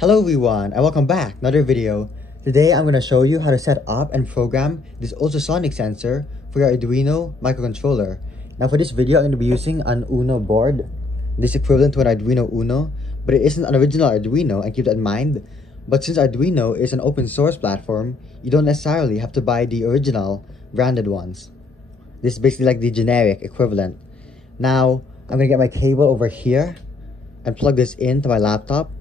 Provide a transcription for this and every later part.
Hello everyone and welcome back, another video. Today I'm going to show you how to set up and program this ultrasonic sensor for your Arduino microcontroller. Now for this video I'm going to be using an Uno board. This is equivalent to an Arduino Uno, but it isn't an original Arduino, and keep that in mind. But since Arduino is an open source platform, you don't necessarily have to buy the original branded ones. This is basically like the generic equivalent. Now I'm going to get my cable over here and plug this into my laptop.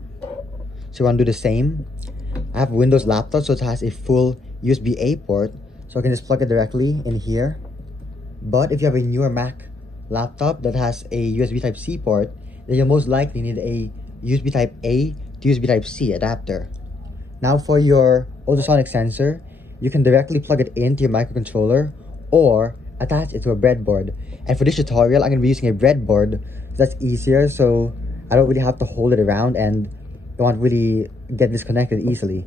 So you want to do the same. I have a Windows laptop, so it has a full USB-A port, so I can just plug it directly in here. But if you have a newer Mac laptop that has a USB Type-C port, then you'll most likely need a USB Type-A to USB Type-C adapter. Now for your ultrasonic sensor, you can directly plug it into your microcontroller or attach it to a breadboard. And for this tutorial, I'm going to be using a breadboard. That's easier, so I don't really have to hold it around and don't want to really get disconnected easily.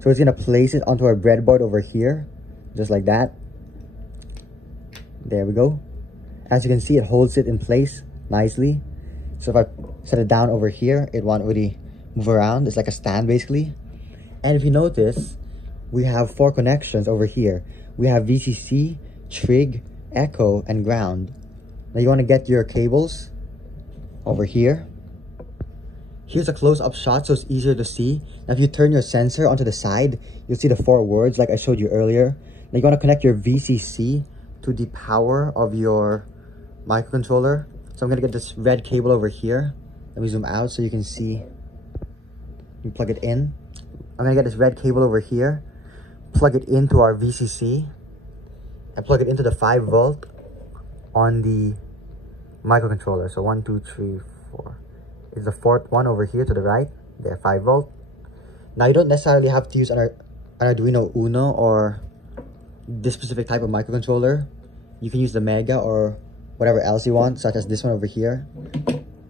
So it's going to place it onto our breadboard over here, just like that. There we go. As you can see, it holds it in place nicely. So if I set it down over here, it won't really move around. It's like a stand basically. And if you notice, we have 4 connections over here. We have VCC, trig, echo, and ground. Now you want to get your cables over here. Here's a close-up shot so it's easier to see. Now if you turn your sensor onto the side, you'll see the 4 words like I showed you earlier. Now you want to connect your VCC to the power of your microcontroller. So I'm going to get this red cable over here. Let me zoom out so you can see. You plug it in. I'm going to get this red cable over here, plug it into our VCC, and plug it into the 5 volt on the microcontroller. So 1, 2, 3, 4. Is the 4th one over here to the right. There, 5 volt. Now you don't necessarily have to use an Arduino Uno or this specific type of microcontroller. You can use the Mega or whatever else you want, such as this one over here.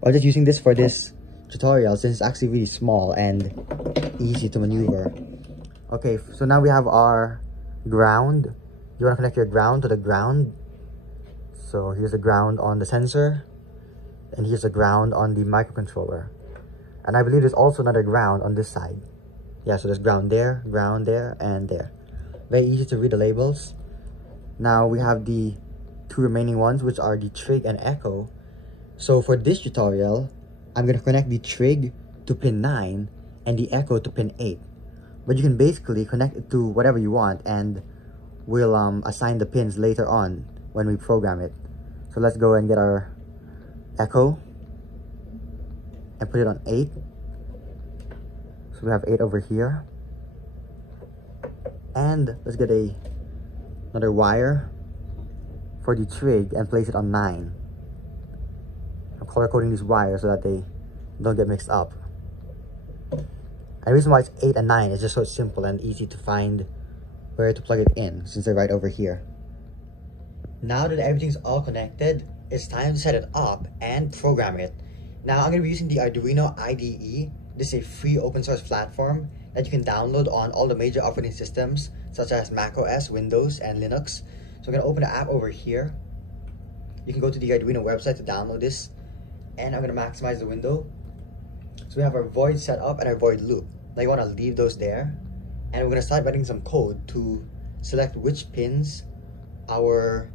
I'm just using this for this tutorial since it's actually really small and easy to maneuver. Okay, so now we have our ground. You want to connect your ground to the ground. So here's the ground on the sensor. And here's the ground on the microcontroller. And I believe there's also another ground on this side. Yeah, so there's ground there, and there. Very easy to read the labels. Now we have the 2 remaining ones, which are the trig and echo. So for this tutorial, I'm going to connect the trig to pin 9 and the echo to pin 8. But you can basically connect it to whatever you want, and we'll assign the pins later on when we program it. So let's go and get our echo and put it on 8. So we have 8 over here, and let's get another wire for the trig and place it on 9. I'm color coding these wires so that they don't get mixed up. And the reason why it's 8 and 9 is just so it's simple and easy to find where to plug it in, since they're right over here. Now that everything's all connected, it's time to set it up and program it. Now I'm going to be using the Arduino IDE. This is a free open source platform that you can download on all the major operating systems such as macOS, Windows, and Linux. So I'm going to open the app over here. You can go to the Arduino website to download this. And I'm going to maximize the window. So we have our void set up and our void loop. Now you want to leave those there. And we're going to start writing some code to select which pins our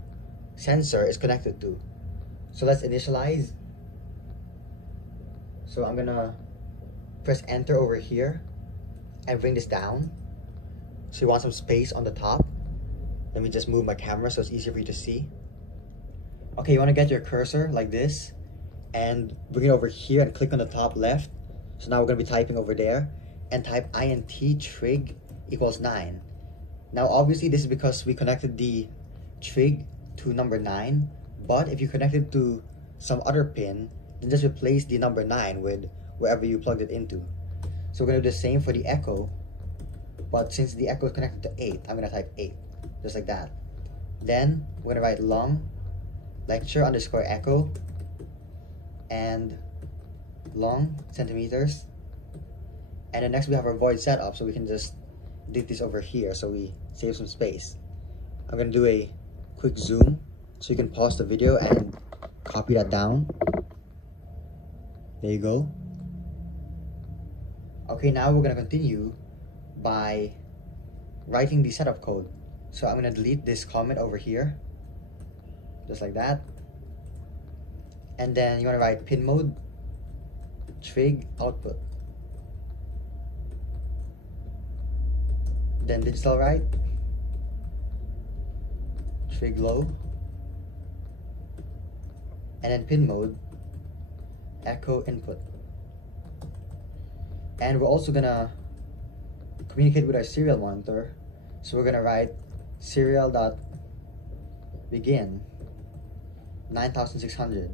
sensor is connected to. So let's initialize. So I'm gonna press enter over here and bring this down. So you want some space on the top. Let me just move my camera so it's easier for you to see. Okay, you wanna get your cursor like this and bring it over here and click on the top left. So now we're gonna be typing over there and type int trig equals 9. Now obviously this is because we connected the trig to number 9. But if you connect it to some other pin, then just replace the number 9 with wherever you plugged it into. So we're going to do the same for the echo. But since the echo is connected to 8, I'm going to type 8. Just like that. Then we're going to write long lecture underscore echo and long centimeters. And then next we have our void setup, so we can just delete this over here so we save some space. I'm going to do a quick zoom so you can pause the video and copy that down. There you go. Okay, now we're gonna continue by writing the setup code. So I'm gonna delete this comment over here, just like that. And then you wanna write pin mode, trig output. Then digital write, trig low. And then pin mode, echo input. And we're also gonna communicate with our serial monitor. So we're gonna write serial.begin 9600.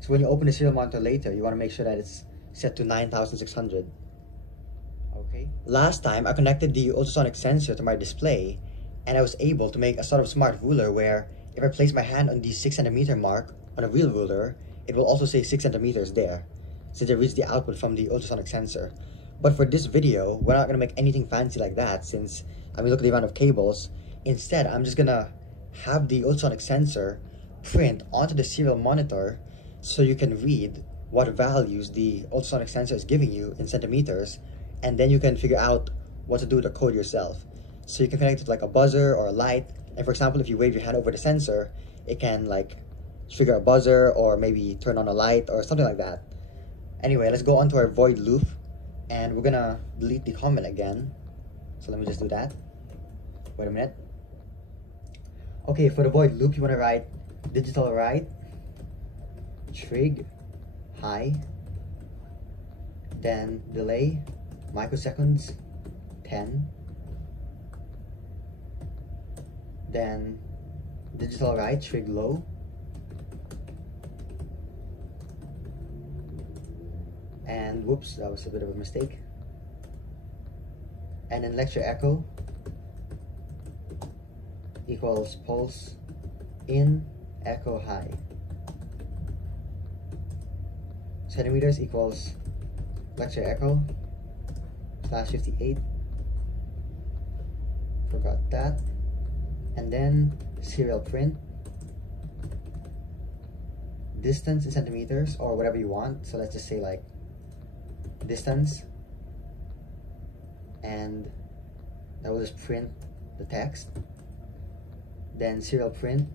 So when you open the serial monitor later, you wanna make sure that it's set to 9600. Okay. Last time I connected the ultrasonic sensor to my display, and I was able to make a sort of smart ruler where if I place my hand on the 6 centimeter mark on a real ruler, it will also say 6 centimeters there, since it reads the output from the ultrasonic sensor. But for this video, we're not gonna make anything fancy like that, since I mean, look at the amount of cables. Instead, I'm just gonna have the ultrasonic sensor print onto the serial monitor so you can read what values the ultrasonic sensor is giving you in centimeters, and then you can figure out what to do with the code yourself. So you can connect it to like a buzzer or a light, and for example, if you wave your hand over the sensor, it can like trigger a buzzer or maybe turn on a light or something like that. Anyway, let's go on to our void loop, and we're gonna delete the comment again. So let me just do that. Wait a minute. Okay, for the void loop, you wanna write digital write, trig high, then delay microseconds 10, then digital write trig low, and whoops, that was a bit of a mistake, and then lecture echo equals pulse in echo high, centimeters equals lecture echo /58, forgot that, and then serial print distance in centimeters or whatever you want. So let's just say like distance, and that will just print the text. Then serial print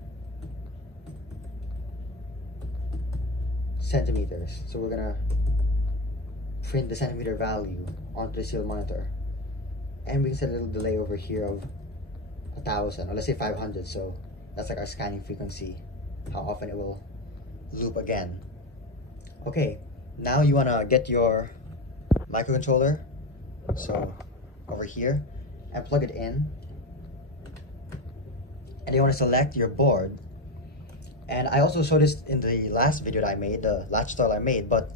centimeters, so we're gonna print the centimeter value onto the serial monitor, and we can set a little delay over here of 1000, or let's say 500, so that's like our scanning frequency, how often it will loop again. Okay, now you wanna get your microcontroller, so over here, and plug it in, and you want to select your board. And I also showed this in the last video that I made, the latch tutorial I made, but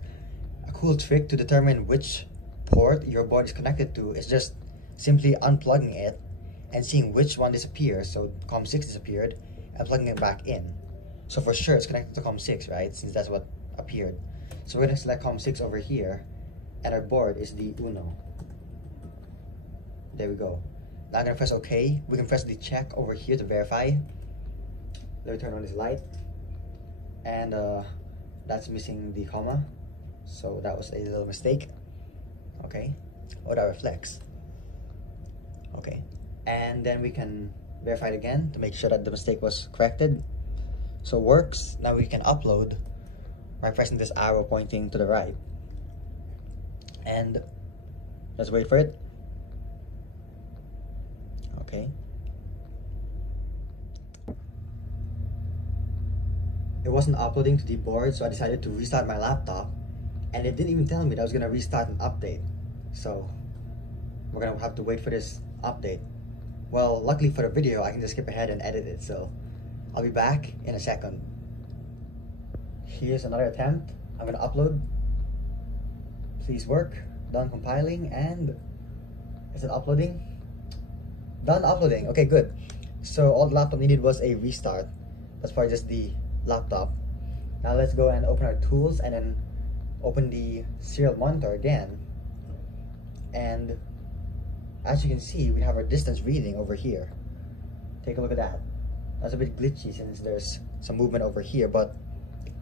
a cool trick to determine which port your board is connected to is just simply unplugging it and seeing which one disappears. So COM6 disappeared, and plugging it back in. So for sure it's connected to COM6, right? Since that's what appeared. So we're gonna select COM6 over here, and our board is the Uno. There we go. Now I'm gonna press OK. We can press the check over here to verify. Let me turn on this light. And that's missing the comma. So that was a little mistake. Okay. Oh, that reflects. Okay. And then we can verify it again to make sure that the mistake was corrected. So it works. Now we can upload by pressing this arrow pointing to the right. And let's wait for it. Okay. It wasn't uploading to the board, so I decided to restart my laptop, and it didn't even tell me that I was gonna restart an update. So we're gonna have to wait for this update. Well, luckily for the video, I can just skip ahead and edit it, so I'll be back in a second. Here's another attempt. I'm gonna upload. Please work. Done compiling, and is it uploading? Done uploading. Okay, good. So all the laptop needed was a restart. That's probably just the laptop. Now let's go and open our tools, and then open the serial monitor again. And as you can see, we have our distance reading over here. Take a look at that. That's a bit glitchy since there's some movement over here, but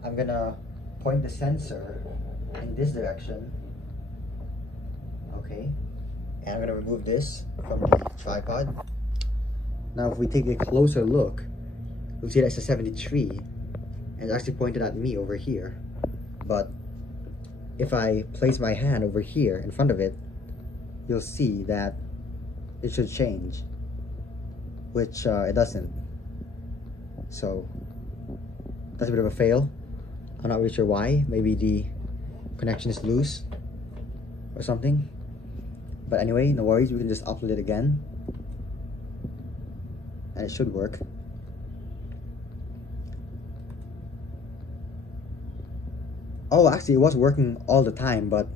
I'm gonna point the sensor in this direction. Okay, and I'm gonna remove this from the tripod. Now if we take a closer look, we'll see that it's a 73, and it's actually pointed at me over here. But if I place my hand over here in front of it, you'll see that it should change, which it doesn't. So that's a bit of a fail. I'm not really sure why. Maybe the connection is loose or something. But anyway, no worries, we can just upload it again and it should work. Oh, actually it was working all the time, but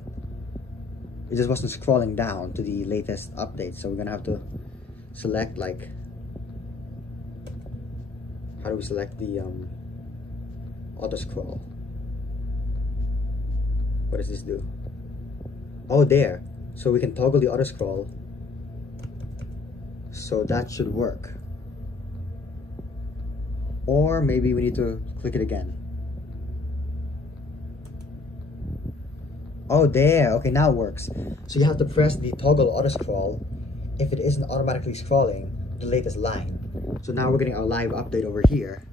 it just wasn't scrolling down to the latest update. So we're gonna have to select, like, how do we select the auto scroll? What does this do? Oh, there. So we can toggle the auto scroll. So that should work. Or maybe we need to click it again. Oh, there. Okay, now it works. So you have to press the toggle auto scroll if it isn't automatically scrolling the latest line. So now we're getting our live update over here.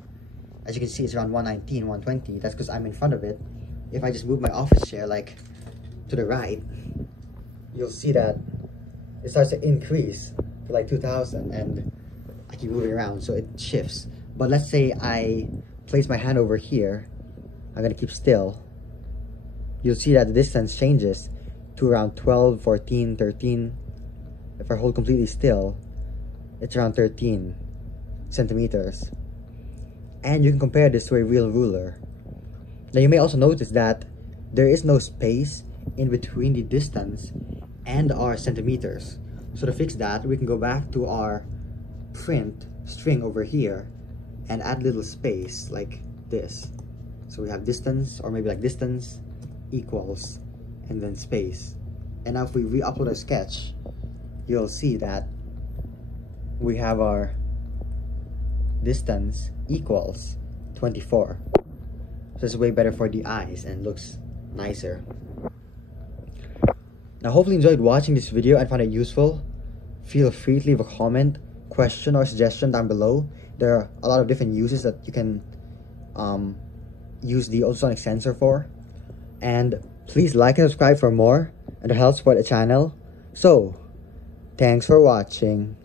As you can see, it's around 119, 120. That's because I'm in front of it. If I just move my office chair, like, to the right, you'll see that it starts to increase to like 2000, and I keep moving around, so it shifts. But let's say I place my hand over here. I'm gonna keep still. You'll see that the distance changes to around 12, 14, 13. If I hold completely still, it's around 13 centimeters. And you can compare this to a real ruler. Now you may also notice that there is no space in between the distance and our centimeters. So to fix that, we can go back to our print string over here and add little space like this. So we have distance, or maybe like distance equals, and then space. And now if we re-upload our sketch, you'll see that we have our distance equals 24. So it's way better for the eyes and looks nicer. Now hopefully you enjoyed watching this video and found it useful. Feel free to leave a comment, question, or suggestion down below. There are a lot of different uses that you can use the ultrasonic sensor for. And please like and subscribe for more and to help support the channel. So, thanks for watching.